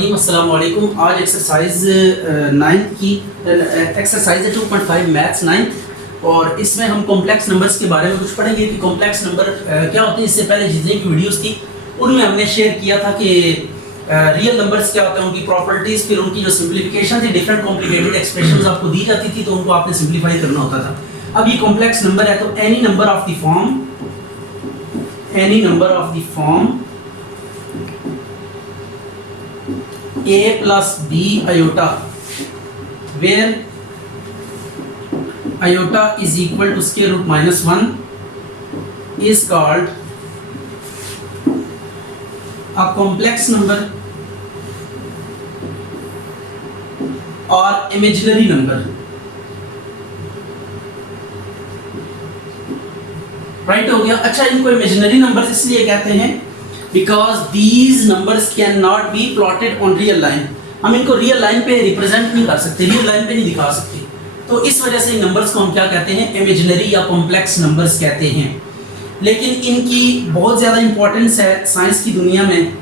रहीम अस्सलाम वालेकुम। आज एक्सरसाइज 9 की एक्सरसाइज है 2.5 मैथ्स 9 और इसमें हम कॉम्प्लेक्स नंबर्स के बारे में कुछ पढ़ेंगे कि कॉम्प्लेक्स नंबर क्या होते हैं। इससे पहले जितनी की वीडियोस थी उनमें हमने शेयर किया था कि रियल नंबर्स क्या होते हैं, उनकी प्रॉपर्टीज़, फिर उनकी जो सिंप्लीफिकेशन थी, डिफरेंट कॉम्प्लिकेटेड एक्सप्रेशंस आपको दी जाती थी तो उनको आपने सिंप्लीफाई करना होता था। अब ये कॉम्प्लेक्स नंबर है तो any number of the form a plus b iota where iota is equal to square root minus 1 is called a complex number or imaginary number. Right हो गया। अच्छा, इनको इमेजिनरी नंबर्स इसलिए कहते हैं because these numbers cannot be plotted on real line। हम इनको real line पे रिप्रेजेंट नहीं कर सकते, रियल लाइन पे नहीं दिखा सकते, तो इस वजह से इन नंबर्स को हम क्या कहते हैं, इमेजिनरी या कॉम्प्लेक्स नंबर्स कहते हैं। लेकिन इनकी बहुत ज़्यादा इंपॉर्टेंस है साइंस की दुनिया में,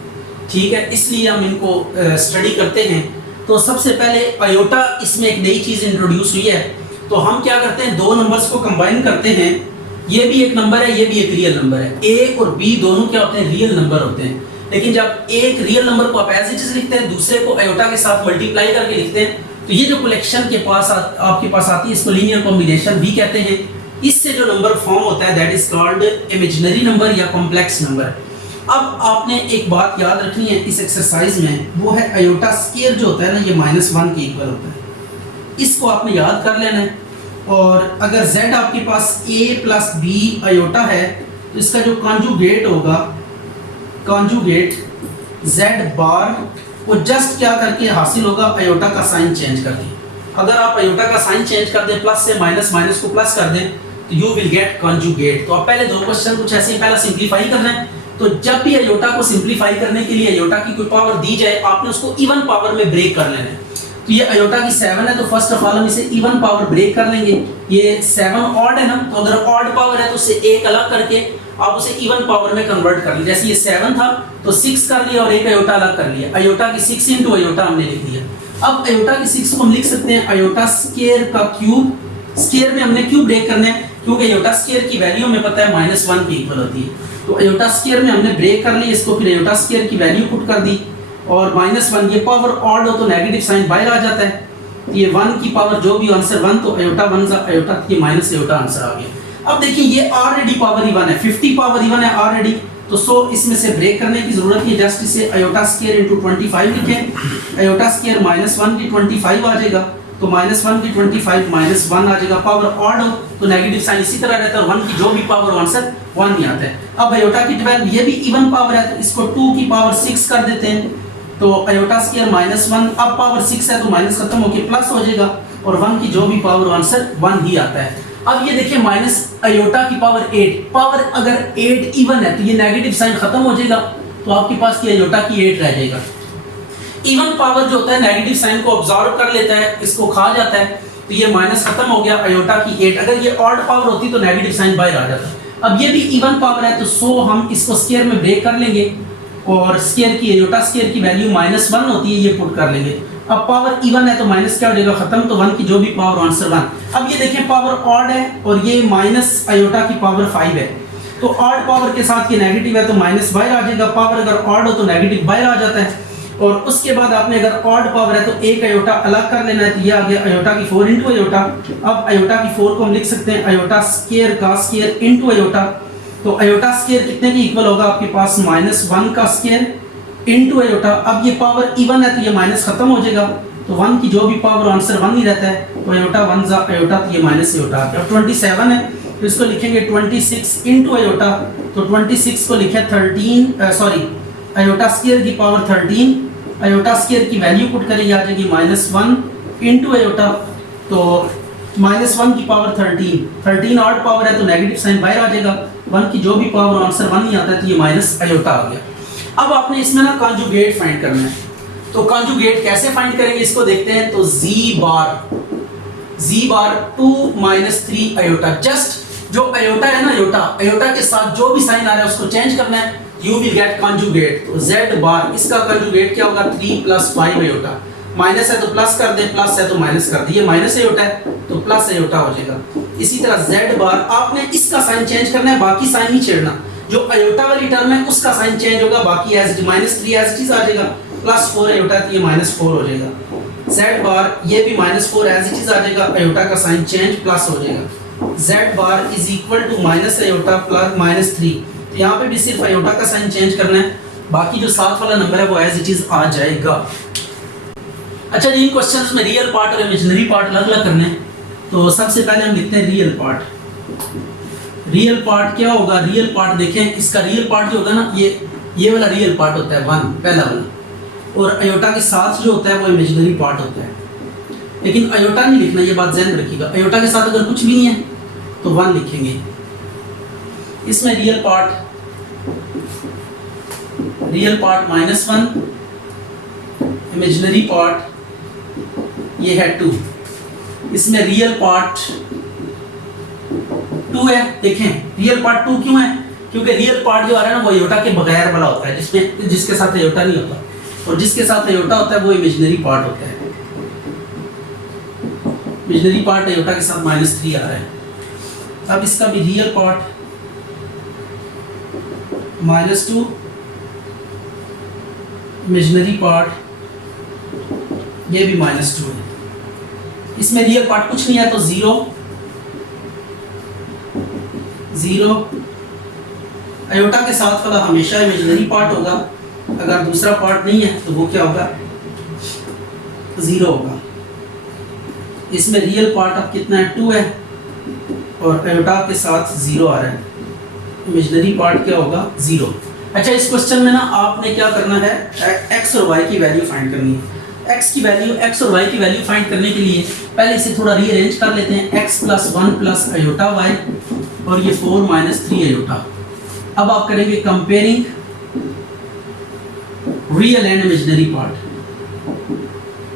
ठीक है, इसलिए हम इनको स्टडी करते हैं। तो सबसे पहले आयोटा, इसमें एक नई चीज़ इंट्रोड्यूस हुई है। तो हम क्या करते हैं, दो नंबर्स को कंबाइन करते हैं। ये भी एक नंबर है, ये भी एक रियल नंबर है। ए और बी दोनों क्या होते हैं, रियल नंबर होते हैं। लेकिन जब एक रियल नंबर को आप एज इट इज लिखते हैं, दूसरे को आयोटा के साथ मल्टीप्लाई करके लिखते हैं, तो ये जो कलेक्शन के पास आपके पास आती है, इसको लीनियर कॉम्बिनेशन भी कहते हैं। इससे जो नंबर फॉर्म होता है that is called imaginary number या कॉम्प्लेक्स नंबर। अब आपने एक बात याद रखनी है इस एक्सरसाइज में, वो है आयोटा स्क्वायर जो होता है ना, ये -1 के इक्वल होता है। इसको आपने याद कर लेना है। और अगर z आपके पास a प्लस b आयोटा है तो इसका जो कॉन्जुगेट होगा, कॉन्जुगेट z बार, वो जस्ट क्या करके हासिल होगा, आयोटा का साइन चेंज करके। अगर आप आयोटा का साइन चेंज कर दें, प्लस से माइनस, माइनस को प्लस कर दें, तो यू विल गेट कॉन्जुगेट। तो आप पहले दो क्वेश्चन कुछ ऐसे ही पहला सिंप्लीफाई करना है। तो जब भी आयोटा को सिंप्लीफाई करने के लिए आयोटा की कोई पावर दी जाए, आपने उसको इवन पावर में ब्रेक कर लेना है। तो ये आयोटा की 7 है, तो फर्स्ट ऑफ ऑल हम इसे इवन पावर ब्रेक कर लेंगे। ये 7 ऑड है ना, तो अगर ऑड पावर है तो उससे एक अलग करके आप उसे इवन पावर में कन्वर्ट कर लीजिए। जैसे ये 7 था तो 6 कर लिया और एक आयोटा अलग कर लिया। आयोटा की 6 इंटू आयोटा हमने लिख दिया। अब आयोटा की 6 को हम लिख सकते हैं आयोटा स्क्वायर का क्यूब। स्क्वायर में हमने क्यूब ब्रेक करना है क्योंकि आयोटा स्क्वायर की वैल्यू हमें पता है -1 के इक्वल होती है। तो आयोटा स्क्वायर में हमने ब्रेक कर ली इसको, फिर आयोटा स्क्वायर की वैल्यू पुट कर दी और -1, ये पावर ऑड हो तो नेगेटिव साइन बाहर आ जाता है। ये 1 की पावर जो भी आंसर 1, तो आयोटा 1 आयोटा, ये माइनस आयोटा आंसर आ गया। अब देखिए ये ऑलरेडी पावर इवन है, 50 पावर इवन है ऑलरेडी, तो सो इसमें से ब्रेक करने की जरूरत नहीं, जस्ट इसे आयोटा स्क्वायर इनटू 25 लिखें। आयोटा स्क्वायर -1 की 25 आ जाएगा, तो -1 की 25 -1 आ जाएगा। पावर ऑड हो तो नेगेटिव साइन इसी तरह रहता है, 1 की जो भी पावर आंसर 1 ही आता है। अब आयोटा की 12, ये भी इवन पावर है, तो इसको 2 की पावर 6 कर देते हैं। तो आयोटा स्क्वायर -1, अब पावर 6 है तो माइनस खत्म होके प्लस हो जाएगा और 1 की जो भी पावर आंसर 1 ही आता है। अब ये देखिए माइनस आयोटा की पावर 8, पावर अगर 8 इवन है तो ये नेगेटिव साइन खत्म हो जाएगा, तो आपके पास ये आयोटा की 8 रह जाएगा। इवन पावर जो होता है नेगेटिव साइन को ऑब्जॉर्व कर लेता है, इसको खा जाता है, तो ये माइनस खत्म हो गया, आयोटा की 8। अगर ये ऑड पावर होती तो नेगेटिव साइन बाहर आ जाता। अब ये भी इवन पावर है, तो सो हम इसको स्क्वायर में ब्रेक कर लेंगे और स्क्वायर की आयोटा स्क्वायर की वैल्यू -1 होती है, ये पुट कर लेंगे। अब पावर इवन है तो माइनस क्या हो जाएगा, खत्म, तो 1 की जो भी पावर आंसर 1। अब ये देखें पावर ऑड है और ये माइनस आयोटा की पावर 5 है, तो ऑड पावर के साथ ये नेगेटिव है तो माइनस बाहर आ जाएगा। पावर अगर ऑड हो तो नेगेटिव बाहर आ जाता है। और उसके बाद आपने अगर ऑड पावर है तो एक आयोटा अलग कर लेना है, तो ये आ गया आयोटा की 4 इंटू आयोटा। अब आयोटा की 4 को हम लिख सकते हैं आयोटा स्क्वायर का स्क्वायर इंटू आयोटा। तो आयोटा स्क्वायर कितने के इक्वल होगा, आपके पास -1 का स्क्वायर इंटू आयोटा। अब ये पावर इवन है तो ये माइनस खत्म हो जाएगा, तो 1 की जो भी पावर आंसर 1 ही रहता है, तो आयोटा 1 आयोटा, तो ये माइनस आयोटा आ गया। 27 है तो इसको लिखेंगे 26 इंटू आयोटा, तो 26 को लिखे 13, सॉरी आयोटा स्क्वायर की पावर 13, आयोटा स्क्वायर की वैल्यू पुट करेंगे आ जाएगी -1 इंटू आयोटा, तो -1 की पावर 13 ऑड पावर है तो नेगेटिव साइन बाहर आ जाएगा, 1 की जो भी पावर आंसर 1 ही आता है, तो ये माइनस आयोटा आ गया। अब आपने इसमें ना कॉन्जुगेट फाइंड करना है, तो कॉन्जुगेट कैसे फाइंड करेंगे इसको देखते हैं। तो z बार 2 - 3 आयोटा, जस्ट जो आयोटा है ना, आयोटा के साथ जो भी साइन आ रहा है उसको चेंज करना है। यू विल गेट कंजुगेट, तो z बार इसका कंजुगेट क्या होगा 3 + 5 आयोटा, माइनस है तो प्लस कर दे, प्लस है तो माइनस कर दे, ये माइनस आयोटा है तो प्लस आयोटा हो जाएगा। इसी तरह z बार आपने इसका साइन चेंज करना है, बाकी साइन नहीं छेड़ना, जो आयोटा वाली टर्म है उसका साइन चेंज होगा, बाकी एज -3 एज इट इज आ जाएगा, +4 आयोटा है तो ये -4 हो जाएगा। z बार ये भी -4 एज इट इज आ जाएगा, आयोटा का साइन चेंज प्लस हो जाएगा। z bar is equal to minus iota plus -3, तो यहाँ पे भी सिर्फ आयोटा का साइन चेंज करना है, बाकी जो साथ वाला नंबर है वो एज इट इज आ जाएगा। अच्छा जी, इन क्वेश्चंस में रियल पार्ट और इमेजिनरी पार्ट अलग अलग करने हैं, तो सबसे पहले हम लिखते हैं रियल पार्ट। रियल पार्ट क्या होगा, रियल पार्ट देखें, इसका रियल पार्ट जो होगा ना ये वाला रियल पार्ट होता है 1 पहला वाला, और आयोटा के साथ जो होता है वो इमेजिनरी पार्ट होता है। लेकिन आयोटा नहीं लिखना, ये बात ध्यान रखिएगा, आयोटा के साथ अगर कुछ भी नहीं है तो 1 लिखेंगे। इसमें रियल पार्ट -1, इमेजिनरी पार्ट ये है 2, इसमें रियल पार्ट 2 है। देखें रियल पार्ट 2 क्यों है, क्योंकि रियल पार्ट जो आ रहा है ना वो आयोटा के बगैर वाला होता है, जिसके साथ आयोटा नहीं होता, और जिसके साथ आयोटा होता है वो इमेजिनरी पार्ट होता है। इमेजिनरी पार्ट आयोटा के साथ -3 आ रहा है। अब इसका भी रियल पार्ट -2, इमेजिनरी पार्ट ये भी -2 है। इसमें रियल पार्ट कुछ नहीं है तो 0 0, आयोटा के साथ वाला हमेशा इमेजिनरी पार्ट होगा, अगर दूसरा पार्ट नहीं है तो वो क्या होगा 0 होगा। इसमें रियल पार्ट अब कितना है 2 है, और आयोटा के साथ 0 आ रहा है, इमेजिनरी पार्ट क्या होगा 0। अच्छा, इस क्वेश्चन में ना आपने क्या करना है, x और y की वैल्यू फाइंड करनी है। x और y की वैल्यू फाइंड करने के लिए पहले इसे थोड़ा रीअरेंज कर लेते हैं, x + 1 + आयोटा y, और ये 4 - 3 आयोटा। अब आप करेंगे comparing real and imaginary part.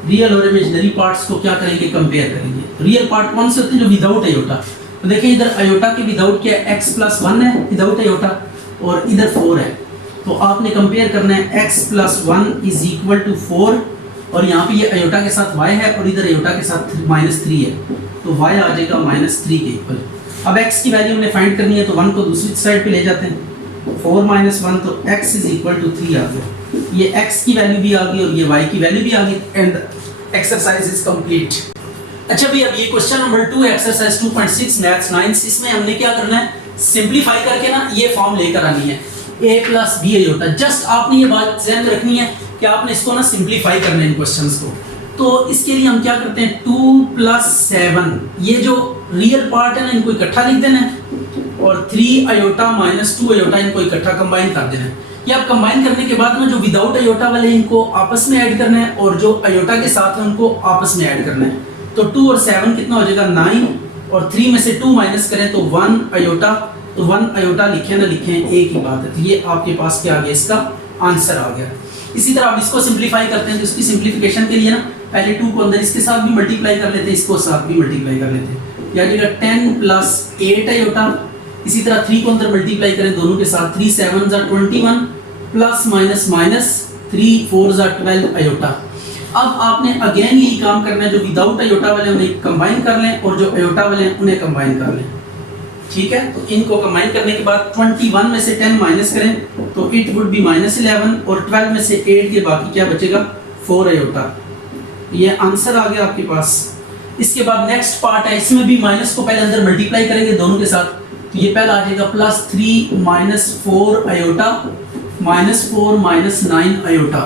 Real और इमेजिनरी पार्ट्स को क्या करेंगे, कंपेयर करेंगे। रियल पार्ट कौन से होते हैं, जो विदाउट आयोटा, तो देखिए इधर आयोटा के विदाउट क्या है, x + 1 है विदाउट आयोटा, और इधर 4 है, तो आपने कंपेयर करना है x + 1 = 4, और यहाँ पे ये आयोटा के साथ y है और इधर आयोटा के साथ -3 है, तो y आ जाएगा -3 के इक्वल। अब x की वैल्यू हमने फाइंड करनी है, तो 1 को दूसरी साइड पे ले जाते हैं, 4 - 1, तो x = 3 आ गया। ये x की वैल्यू भी आ गई और ये y की वैल्यू भी आ गई, एंड एक्सरसाइज इज कंप्लीट। अच्छा भाई, अब ये क्वेश्चन नंबर 2 है, एक्सरसाइज 2.6 मैथ्स 9, इसमें हमने क्या करना है, सिंपलीफाई करके ना ये फॉर्म लेकर आनी है, a + b आयोटा। जस्ट आपने ये बात ध्यान रखनी है कि आपने इसको ना सिंपलीफाई करना है इन क्वेश्चंस को। तो इसके लिए हम क्या करते हैं, 2 + 7, ये जो रियल पार्ट है ना इनको इकट्ठा लिख देना है, और 3 आयोटा -2 आयोटा इनको इकट्ठा कंबाइन कर देना है। ये आप कंबाइन करने के बाद में जो विदाउट आयोटा वाले इनको आपस में ऐड करना है, और जो आयोटा के साथ है उनको आपस में ऐड करना है। तो 2 और 7 कितना हो जाएगा 9, और 3 में से 2 माइनस करें तो 1 आयोटा, तो 1 आयोटा लिखें ना लिखें एक ही बात है, तो ये आपके पास क्या आ गया, इसका आंसर आ गया। इसी तरह आप इसको सिंपलीफाई करते हैं, तो इसकी सिंपलीफिकेशन के लिए ना पहले 2 को अंदर इसके साथ भी मल्टीप्लाई कर लेते हैं, इसको साथ भी मल्टीप्लाई कर लेते हैं, यानी कि 10 + 8 आयोटा। इसी तरह 3 को अंदर मल्टीप्लाई करें दोनों के साथ, 3 × 7 = 21, ± 3 × 4 = 12 आयोटा। अब आपने अगेन यही काम करना है, जो विदाउट आयोटा वाले उन्हें कंबाइन कर लें, और जो आयोटा वाले हैं उन्हें कंबाइन कर लें। ठीक है, तो इनको कंबाइन करने के बाद 21 में से 10 माइनस करें तो इट वुड बी -11, और 12 में से 8 के बाकी क्या बचेगा 4 आयोटा। ये आंसर आ गया आपके पास। इसके बाद नेक्स्ट पार्ट है, इसमें भी माइनस को पहले अंदर मल्टीप्लाई करेंगे दोनों के साथ, तो ये पहला आ जाएगा +3 - 4 आयोटा, -4 - 9 आयोटा।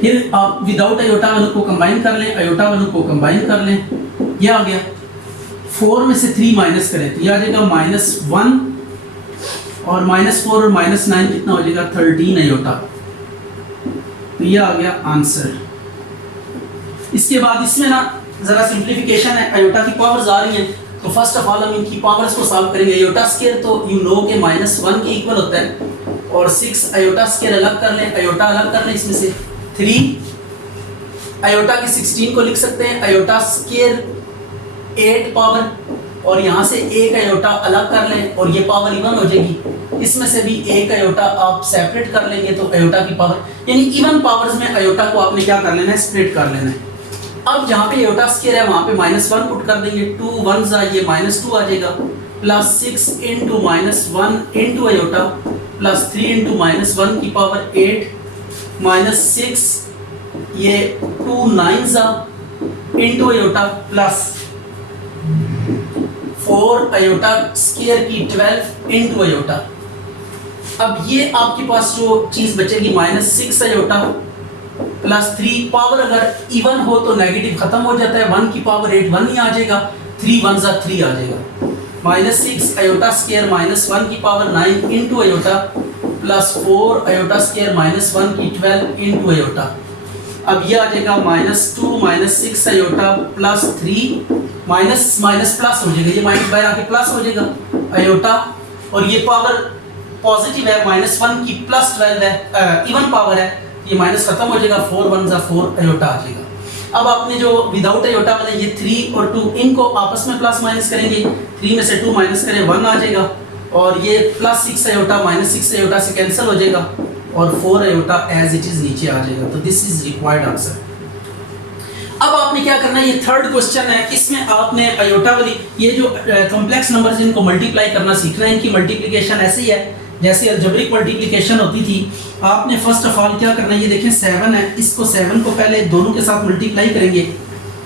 फिर आप विदाउट आयोटा वालों को कंबाइन कर लें, आयोटा वालों को कंबाइन कर लें, ये आ गया। 4 में से 3 माइनस करें तो ये आ जाएगा -1, और -4 और -9 कितना हो जाएगा 13 आयोटा, तो ये आ गया आंसर। इसके बाद इसमें ना जरा सिंप्लीफिकेशन है, आयोटा की पावर्स आ रही हैं, तो फर्स्ट ऑफ ऑल हम इनकी पावर्स को सॉल्व करेंगे। आयोटा स्क्वायर तो यू नो के -1 के इक्वल होता है, और 6 आयोटा स्क्वायर अलग कर लें, आयोटा अलग कर लें, इसमें से 3 आयोटा की 16 को लिख सकते हैं, आयोटा स्क्वायर 8 पावर, और यहाँ से एक आयोटा अलग कर लें और ये पावर इवन हो जाएगी। इसमें से भी एक आयोटा आप सेपरेट कर लेंगे तो आयोटा की पावर, यानी इवन पावर्स में आयोटा को आपने क्या कर लेना है, स्प्लिट कर लेना है। अब जहाँ पे आयोटा स्क्वायर है वहाँ पे -1 पुट कर देंगे, 2 1 ये -2 आ जाएगा, plus 6 into -1 into iota plus 3 into -1 की पावर 8 -6 ये 2 9 into iota plus 4 iota square की 12 इंटू आयोटा। अब ये आपके पास जो चीज बचेगी -6 आयोटा प्लस 3, पावर अगर इवन हो तो नेगेटिव खत्म हो जाता है, 1 की पावर 8 1 ही आ जाएगा, 3 1 3 आ जाएगा, -6 आयोटा स्क्वायर -1 की power 9 into iota plus 4 iota square -1 की 12 इंटू आयोटा। अब ये आ जाएगा -2 -6 आयोटा प्लस 3 माइनस प्लस हो जाएगा, ये माइनस बाहर आके प्लस हो जाएगा आयोटा, और ये पावर पॉजिटिव है, -1 की प्लस 12 है, इवन पावर है, ये माइनस खत्म हो जाएगा, 4 1 4 आयोटा आ जाएगा। अब आपने जो विदाउट आयोटा वाले ये 3 और 2 इनको आपस में प्लस माइनस करेंगे, 3 में से 2 माइनस करें 1 आ जाएगा, और ये +6 आयोटा -6 आयोटा से कैंसिल हो जाएगा और 4 आयोटा एज इट इज नीचे आ जाएगा। तो दिस इज रिक्वायर्ड आंसर। अब आपने क्या करना है, ये थर्ड क्वेश्चन है, इसमें आपने आयोटा वाली ये जो कॉम्प्लेक्स नंबर्स इनको मल्टीप्लाई करना सीखना है। इनकी मल्टीप्लिकेशन ऐसी है जैसे अलजेब्रिक मल्टीप्लिकेशन होती थी। आपने फर्स्ट ऑफ ऑल क्या करना है, ये देखें 7 है, इसको 7 को पहले दोनों के साथ मल्टीप्लाई करेंगे,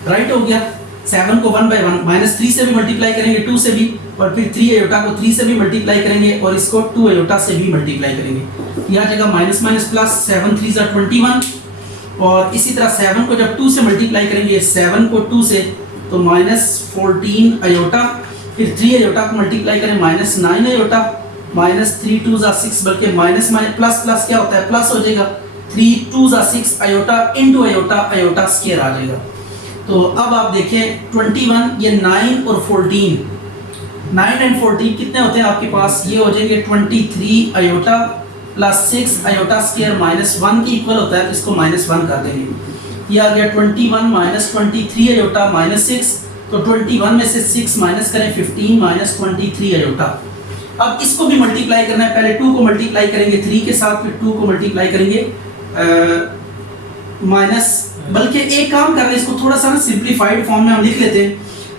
राइट हो गया। 7 को 1 बाय 1 -3 से भी मल्टीप्लाई करेंगे, 2 से भी, और फिर 3 आयोटा को 3 से भी मल्टीप्लाई करेंगे और इसको 2 आयोटा से भी मल्टीप्लाई करेंगे। यह आ जाएगा माइनस माइनस प्लस, 7 3 = 21, और इसी तरह 7 को जब 2 से मल्टीप्लाई करेंगे, 7 को 2 से तो -14 आयोटा, फिर 3 आयोटा को मल्टीप्लाई करें -9 आयोटा, -3 2 = 6, बल्कि माइनस प्लस प्लस क्या होता है, प्लस हो जाएगा, 3 2 = 6 iota into iota, iota square आ जाएगा। तो अब आप देखें 21, ये 9 और 14, 9 और 14 कितने होते हैं आपके पास, ये हो जाएंगे 23 आयोटा प्लस 6 आयोटा स्क्वायर -1 के इक्वल होता है, तो इसको -1 कर देंगे। ये आ गया 21 -23 आयोटा -6, तो 21 में से 6 माइनस करें, 15 -23 आयोटा। अब इसको भी मल्टीप्लाई करना है, पहले 2 को मल्टीप्लाई करेंगे 3 के साथ, फिर 2 को मल्टीप्लाई करेंगे माइनस, बल्कि एक काम कर रहे हैं, इसको थोड़ा सा ना सिंपलीफाइड फॉर्म में हम लिख लेते हैं।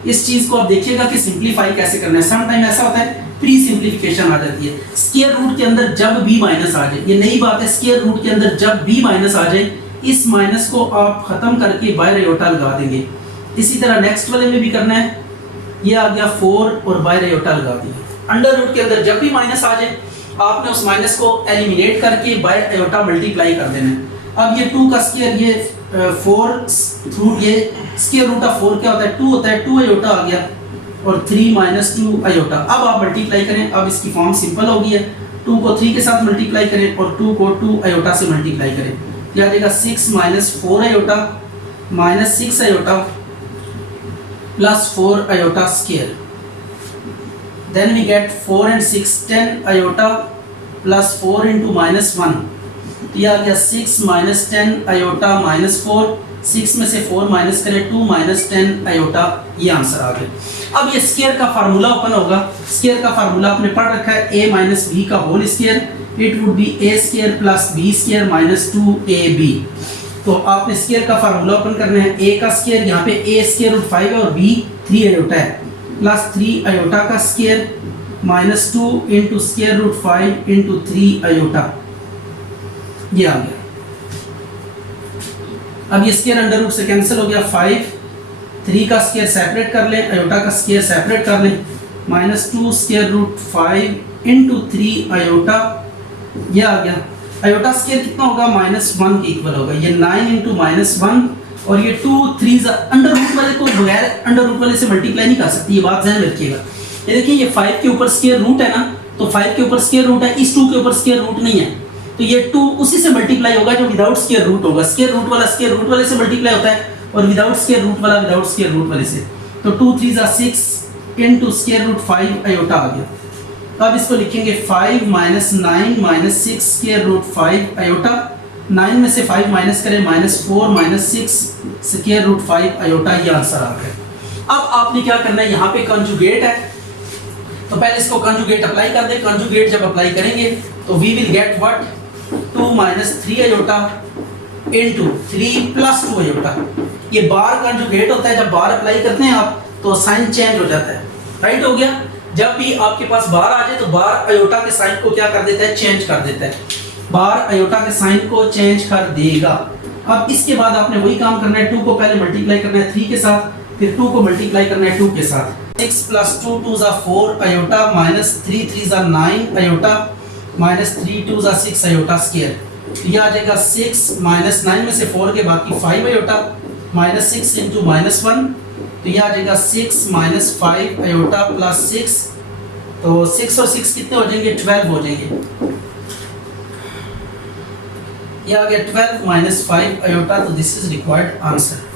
इस चीज को आप देखिएगा कि सिंपलीफाई कैसे करना है। सम टाइम ऐसा होता है प्री सिंपलीफिकेशन आ जाती है, स्क्वायर रूट के अंदर जब भी माइनस आ जाए, ये नई बात है, स्क्वायर रूट के अंदर जब भी माइनस आ जाए, इस माइनस को आप खत्म करके बाय आयोटा लगा देंगे। इसी तरह नेक्स्ट वाले में भी करना है, ये आ गया 4 और बाय आयोटा लगा दिया। अंडर रूट के अंदर जब भी माइनस आ जाए, आपने उस माइनस को एलिमिनेट करके बाय आयोटा मल्टीप्लाई कर देना है। अब ये 2 का स्क्वायर, ये 4 थ्रू ये स्क्वायर रूट ऑफ 4 क्या होता है, 2 होता है, 2 आयोटा आ गया, और 3 - 2 आयोटा। अब आप मल्टीप्लाई करें, अब इसकी फॉर्म सिंपल हो गई है, 2 को 3 के साथ मल्टीप्लाई करें और 2 को 2 आयोटा से मल्टीप्लाई करें, क्या आ जाएगा 6 - 4 iota -6 iota plus 4 iota square, then we get 4 and 6 10 iota plus 4 into -1, ये आ गया 6 - 10 आयोटा -4, 6 में से 4 माइनस करें, 2 - 10 आयोटा, ये आंसर आ गया। अब ये स्क्वायर का फार्मूला ओपन होगा, स्क्वायर का फार्मूला आपने पढ़ रखा है, a - b का whole square, it would be a² + b² - 2ab। तो आपने स्क्वायर का फार्मूला ओपन करना है, a का स्क्वायर, यहाँ पे a² √5 है और b 3 आयोटा है, प्लस 3 आयोटा का स्क्वायर -2 इंटू √5 इंटू 3 आयोटा, ये आ गया। अब ये स्क्वायर अंडर रूट से कैंसिल हो गया, 5 3 का स्क्वायर सेपरेट कर लें, आयोटा का स्क्वायर सेपरेट कर लें, -2 √5 इंटू 3 आयोटा, ये आ गया। आयोटा स्क्वायर कितना होगा, -1 के इक्वल होगा, ये 9 इंटू -1, और ये 2 3 अंडर रूट वाले को बगैर अंडर रूट वाले से मल्टीप्लाई नहीं कर सकती, ये बात ध्यान रखिएगा। ये देखिए, ये 5 के ऊपर स्क्वायर रूट है ना, तो 5 के ऊपर स्क्वायर रूट है, इस 2 के ऊपर स्क्वायर रूट नहीं है, तो ये 2 उसी से मल्टीप्लाई होगा जो विदाउट स्क्वायर रूट होगा। स्क्वायर रूट वाले से मल्टीप्लाई होता है, और विदाउट स्क्वायर रूट वाला विदाउट स्क्वायर रूट वाले से, तो 2 3 = 6 इंटू √5 आयोटा आ गया। अब इसको लिखेंगे 5 - 9 - 6 √5 आयोटा, 9 में से 5 माइनस करें, -4 - 6 √5 आयोटा, ये आंसर आ गया। अब आपने क्या करना है, यहाँ पे कंजुगेट है तो पहले इसको कंजुगेट अप्लाई कर दे। कंजुगेट जब अप्लाई करेंगे तो we will get what, 2 minus 3 iota into 3 plus 2 iota. ये बार कंजुगेट होता है, जब बार अप्लाई करते हैं आप तो साइन चेंज हो जाता है, राइट हो गया। जब भी आपके पास बार आ जाए तो बार अयोटा के साइन को क्या कर देता है, चेंज कर देता है, बार अयोटा के साइन को चेंज कर देगा। अब इसके बाद आपने वही काम करना है, 2 को पहले मल्टीप्लाई करना है 3 के साथ, फिर 2 को मल्टीप्लाई करना है 2 के साथ। 6 प्लस 2 2 ज़ा 4 आयोटा माइनस 3 3 ज़ा 9 आयोटा माइनस 3 2 ज़ा 6 आयोटा स्क्वायर। ये आ जाएगा 6 माइनस 9 में से 4 के बाकी 5 आयोटा माइनस 6 इंटू माइनस 1, तो ये आ जाएगा 6 माइनस 5 आयोटा प्लस 6, तो 6 और 6 कितने हो जाएंगे, 12 हो जाएंगे। ये आ गया 12 माइनस 5 आयोटा, तो दिस इज रिक्वायर्ड आंसर।